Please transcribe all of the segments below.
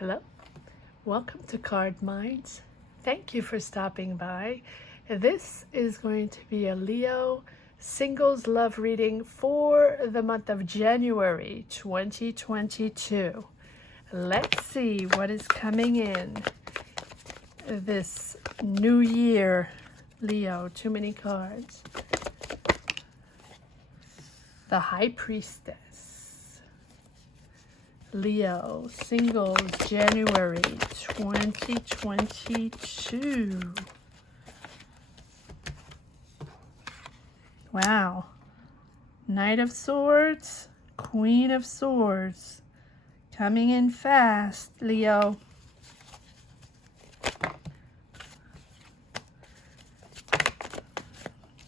Hello, welcome to Card Minds. Thank you for stopping by. This is going to be a Leo singles love reading for the month of January 2022. Let's see what is coming in this new year, Leo. Too many cards. The High Priestess. Leo, singles, January 2022. Wow. Knight of Swords, Queen of Swords. Coming in fast, Leo.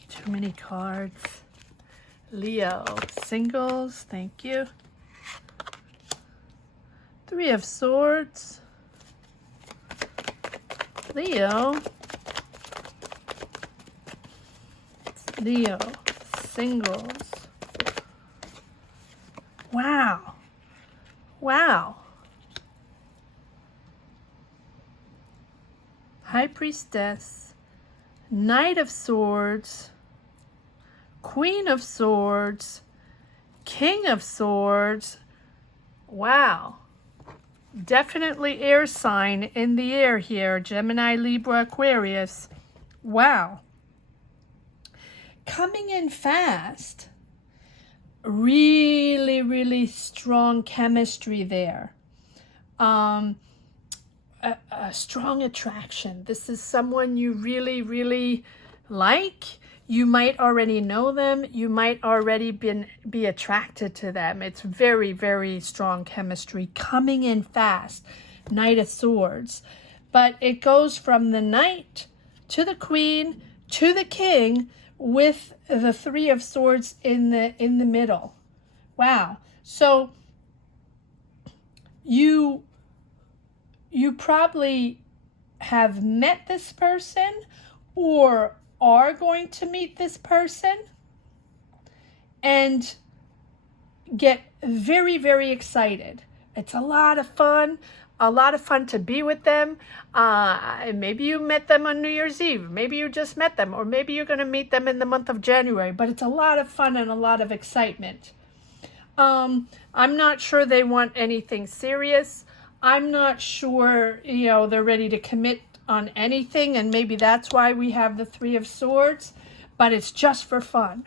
Too many cards. Leo, singles, thank you. Three of Swords. Leo. Leo. Singles. Wow. Wow. High Priestess. Knight of Swords. Queen of Swords. King of Swords. Wow. Definitely air sign in the air here. Gemini, Libra, Aquarius. Wow. Coming in fast. Really strong chemistry there. A strong attraction. This is someone you really like. You might already know them. You might already be attracted to them. It's very strong chemistry coming in fast. Knight of Swords. But it goes from the Knight to the Queen to the King with the Three of Swords in the middle. Wow. So you probably have met this person or are going to meet this person and get very excited. It's a lot of fun to be with them. Maybe you met them on New Year's Eve. Maybe you just met them, or maybe you're going to meet them in the month of January, but it's a lot of fun and a lot of excitement. I'm not sure they want anything serious. I'm not sure, they're ready to commit on anything, and maybe that's why we have the Three of Swords, but it's just for fun.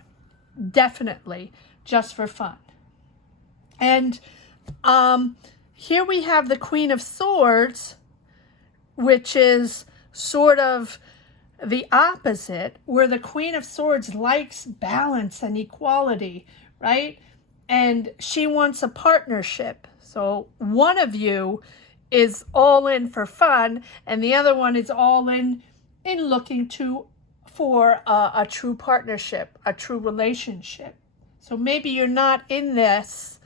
Definitely just for fun. And here we have the Queen of Swords, which is sort of the opposite, where the Queen of Swords likes balance and equality, right? And she wants a partnership. So one of you is all in for fun, and the other one is all in looking for a true partnership, a true relationship. So maybe you're not in this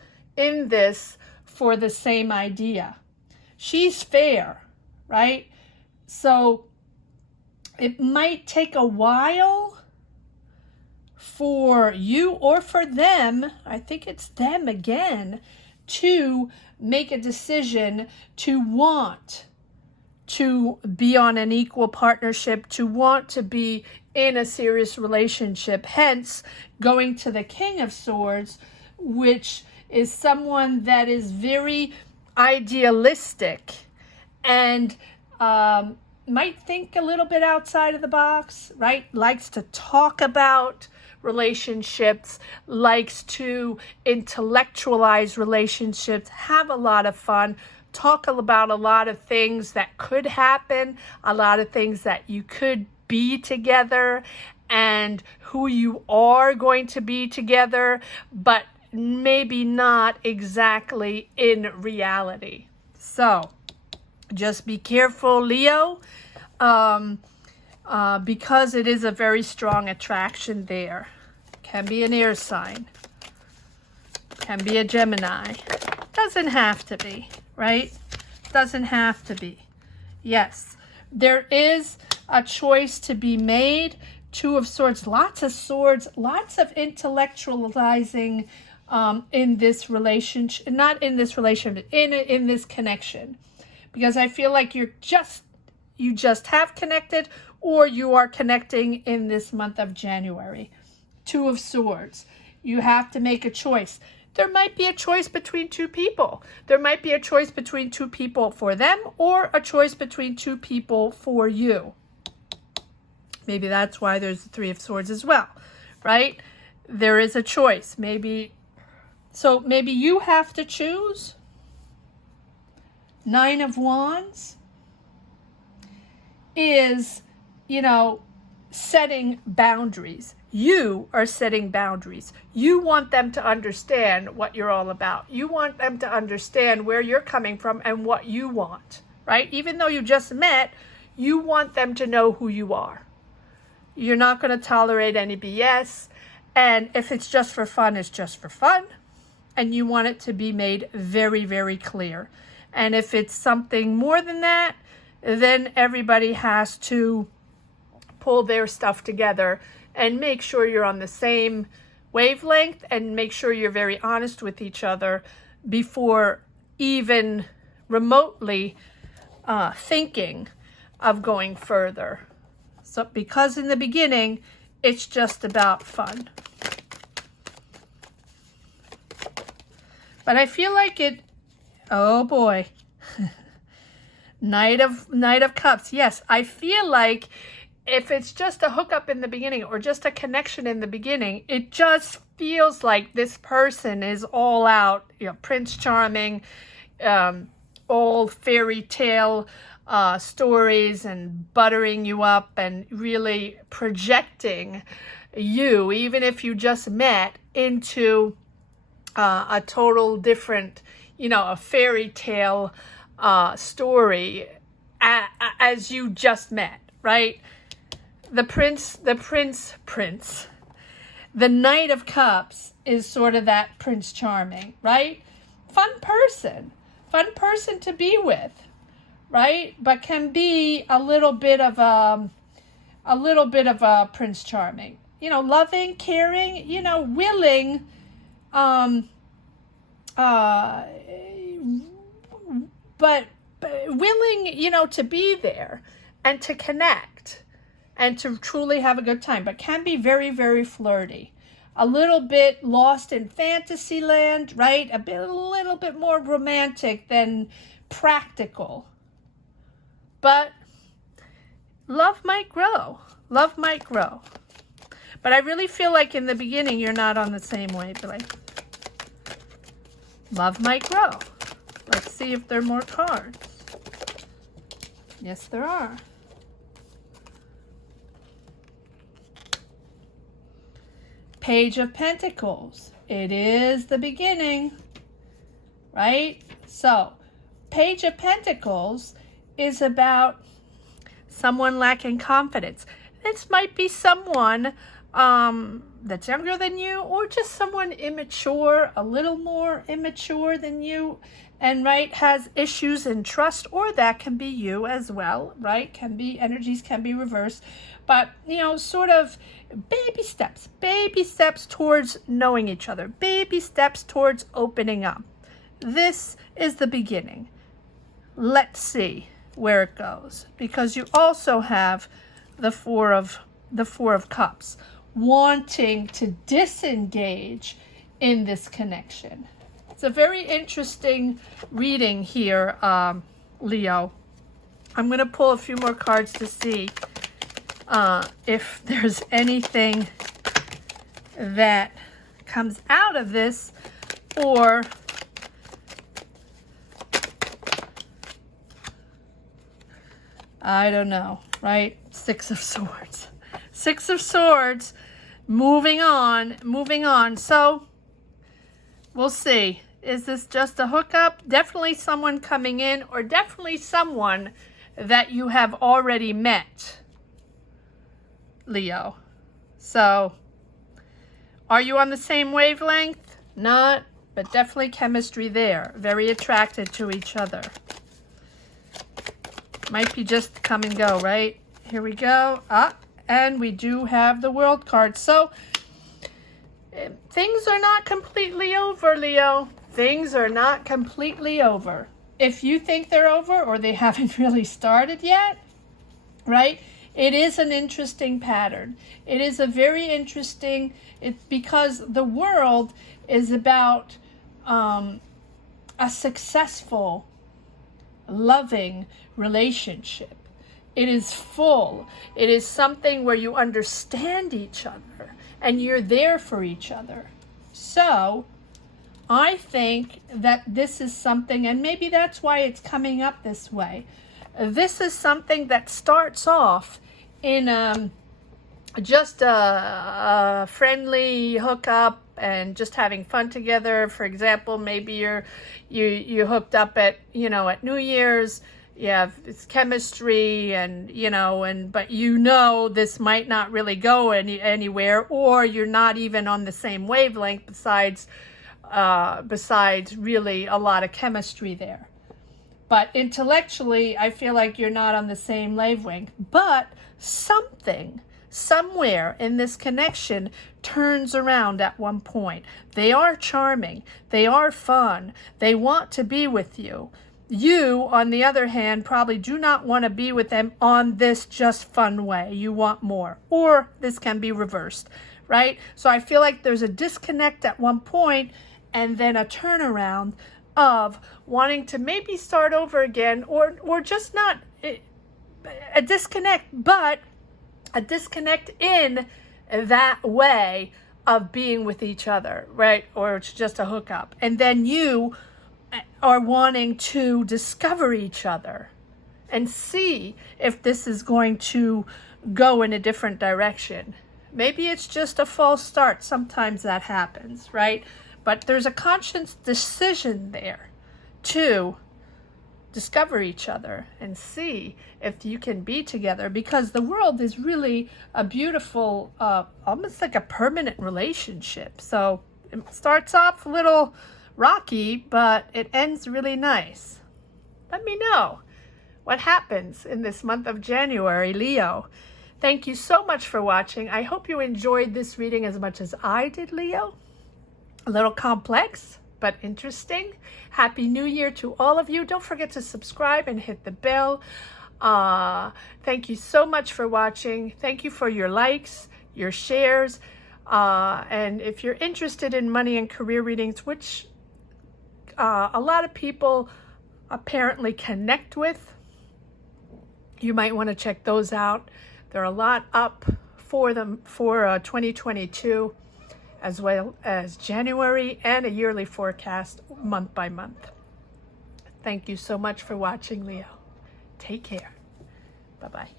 for the same idea. She's fair, right? So it might take a while for you or for them, I think it's them again, to make a decision to want to be on an equal partnership, to want to be in a serious relationship. Hence, going to the King of Swords, which is someone that is very idealistic and might think a little bit outside of the box, right? Likes to talk about relationships, likes to intellectualize relationships, have a lot of fun, talk about a lot of things that could happen, a lot of things that you could be together and who you are going to be together, but maybe not exactly in reality. So just be careful, Leo, because it is a very strong attraction there. Can be an air sign. Can be a Gemini. Doesn't have to be, right? Doesn't have to be. Yes, there is a choice to be made. Two of Swords, lots of intellectualizing in this relationship, not in this relationship, in this connection. because I feel like you just have connected, or you are connecting in this month of January. Two of Swords. You have to make a choice. There might be a choice between two people. There might be a choice between two people for them, or a choice between two people for you. Maybe that's why there's the Three of Swords as well, right? There is a choice. So maybe you have to choose. Nine of Wands is, setting boundaries. You are setting boundaries. You want them to understand what you're all about. You want them to understand where you're coming from and what you want, right? Even though you just met, you want them to know who you are. You're not going to tolerate any BS. And if it's just for fun, it's just for fun. And you want it to be made very, very clear. And if it's something more than that, then everybody has to pull their stuff together and make sure you're on the same wavelength, and make sure you're very honest with each other before even remotely thinking of going further. So, because in the beginning, it's just about fun. But I feel like oh boy. Knight of Cups. Yes, I feel like if it's just a hookup in the beginning, or just a connection in the beginning, it just feels like this person is all out, Prince Charming, all fairy tale stories, and buttering you up and really projecting you, even if you just met, into a total different, a fairy tale story as you just met, right? The Knight of Cups is sort of that Prince Charming, right? Fun person to be with, right? But can be a little bit of a Prince Charming, loving, caring, willing, but willing, to be there and to connect and to truly have a good time, but can be very, very flirty. A little bit lost in fantasy land, right? A little bit more romantic than practical. But love might grow. Love might grow. But I really feel like in the beginning, you're not on the same wavelength. Love might grow. Let's see if there are more cards. Yes, there are. Page of Pentacles. It is the beginning, right? So, Page of Pentacles is about someone lacking confidence. This might be someone that's younger than you, or just someone immature, a little more immature than you, and has issues in trust, or that can be you as well, right? Energies can be reversed, but sort of baby steps towards knowing each other, baby steps towards opening up. This is the beginning. Let's see where it goes, because you also have the Four of Cups, wanting to disengage in this connection. It's a very interesting reading here, Leo. I'm going to pull a few more cards to see if there's anything that comes out of this, or I don't know, right? Six of Swords. Six of Swords. Moving on. So, we'll see. Is this just a hookup? Definitely someone coming in, or definitely someone that you have already met, Leo. So, are you on the same wavelength? Not, but definitely chemistry there. Very attracted to each other. Might be just come and go, right? Here we go. And we do have the World card. So, things are not completely over, Leo. Things are not completely over. if you think they're over or they haven't really started yet, right? It is an interesting pattern. It is a very interesting, it's because the world is about a successful, loving relationship. It is full. It is something where you understand each other and you're there for each other. So I think that this is something, and maybe that's why it's coming up this way. This is something that starts off in just a friendly hookup and just having fun together. For example, maybe you hooked up at New Year's. Yeah, it's chemistry, and but this might not really go anywhere, or you're not even on the same wavelength. Besides really a lot of chemistry there. But intellectually, I feel like you're not on the same wavelength. But something, somewhere in this connection turns around at one point. They are charming. They are fun. They want to be with you. You, on the other hand, probably do not want to be with them on this just fun way. You want more. Or this can be reversed, right? So I feel like there's a disconnect at one point and then a turnaround of wanting to maybe start over again, or just not a disconnect, but a disconnect in that way of being with each other, right? Or it's just a hookup. And then you are wanting to discover each other and see if this is going to go in a different direction. Maybe it's just a false start. Sometimes that happens, right? But there's a conscious decision there to discover each other and see if you can be together, because the world is really a beautiful, almost like a permanent relationship. So it starts off a little rocky, but it ends really nice. Let me know what happens in this month of January, Leo. Thank you so much for watching. I hope you enjoyed this reading as much as I did, Leo. A little complex, but interesting. Happy New Year to all of you. Don't forget to subscribe and hit the bell. Thank you so much for watching. Thank you for your likes, your shares. And if you're interested in money and career readings, which a lot of people apparently connect with, you might want to check those out. There are a lot up for them for 2022, as well as January, and a yearly forecast month by month. Thank you so much for watching, Leo. Take care. Bye-bye.